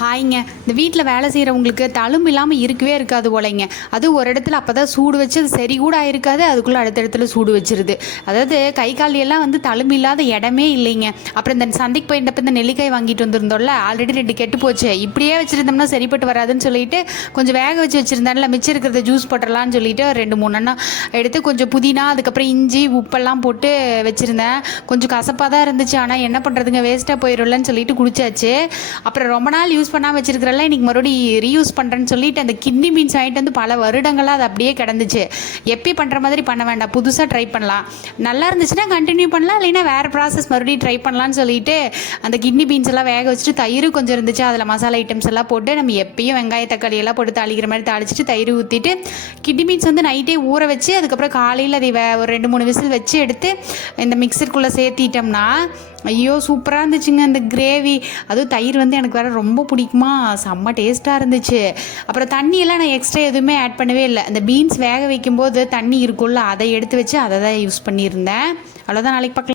ஹாய்ங்க. இந்த வீட்டில் வேலை செய்கிறவங்களுக்கு தழும்பு இல்லாமல் இருக்கவே இருக்காது போலைங்க. அது ஒரு இடத்துல அப்போ தான் சூடு வச்சு அது சரி கூட ஆயிருக்காது, அதுக்குள்ளே அடுத்த இடத்துல சூடு வச்சிருது. அதாவது கை கால் எல்லாம் தழும்பு இல்லாத இடமே இல்லைங்க. அப்புறம் இந்த சந்தைக்கு போயிட்டப்ப இந்த நெல்லிக்காய் வாங்கிட்டு வந்திருந்தோம்ல, ஆல்ரெடி 2 கெட்டு போச்சு. இப்படியே வச்சுருந்தோம்னா சரிப்பட்டு வராதுன்னு சொல்லிட்டு கொஞ்சம் வேக வச்சு வச்சுருந்தால மிச்சம் இருக்கிறத ஜூஸ் போட்டுடலான்னு சொல்லிட்டு 2-3 எண்ணம் எடுத்து கொஞ்சம் புதினா, அதுக்கப்புறம் இஞ்சி, உப்பெல்லாம் போட்டு வச்சுருந்தேன். கொஞ்சம் கசப்பாக தான் இருந்துச்சு. ஆனால் என்ன பண்ணுறதுங்க, வேஸ்ட்டாக போயிடும்லன்னு சொல்லிட்டு குடிச்சாச்சு. அப்புறம் ரொம்ப நாள் யூஸ் பண்ணாமல் வச்சிருக்கிறல்ல, இன்றைக்கி மறுபடியும் ரீயூஸ் பண்ணுறேன்னு சொல்லிட்டு அந்த கிட்னி பீன்ஸ் வாங்கிட்டு பல வருடங்களாக அது அப்படியே கிடந்துச்சு. எப்பயும் பண்ணுற மாதிரி பண்ண வேண்டாம், புதுசாக ட்ரை பண்ணலாம். நல்லா இருந்துச்சுன்னா கண்டினியூ பண்ணலாம், இல்லைன்னா வேறு ப்ராசஸ் மறுபடியும் ட்ரை பண்ணலான்னு சொல்லிட்டு அந்த கிட்னி பீன்ஸ் எல்லாம் வேக வச்சுட்டு தயிர் கொஞ்சம் இருந்துச்சு, அதில் மசாலா ஐட்டம்ஸ் எல்லாம் போட்டு நம்ம எப்பயும் வெங்காய தக்காளி எல்லாம் போட்டு தாளிக்கிற மாதிரி தாளிச்சிட்டு தயிர் ஊற்றிட்டு கிட்னி பீன்ஸ் நைட்டே ஊற வச்சு அதுக்கப்புறம் காலையில் அதை ஒரு 2-3 விசில் வச்சு எடுத்து இந்த மிக்சருக்குள்ளே சேர்த்திட்டோம்னா ஐயோ சூப்பராக இருந்துச்சுங்க அந்த கிரேவி. அதுவும் தயிர் எனக்கு வேறு ரொம்ப பிடிக்குமா, செம்ம டேஸ்ட்டாக இருந்துச்சு. அப்புறம் தண்ணியெல்லாம் நான் எக்ஸ்ட்ரா எதுவுமே ஆட் பண்ணவே இல்லை. அந்த பீன்ஸ் வேக வைக்கும்போது தண்ணி இருக்கும்ல, அதை எடுத்து வச்சு அதை தான் யூஸ் பண்ணியிருந்தேன். அவ்வளோதான். நாளைக்கு பார்க்கலாம்.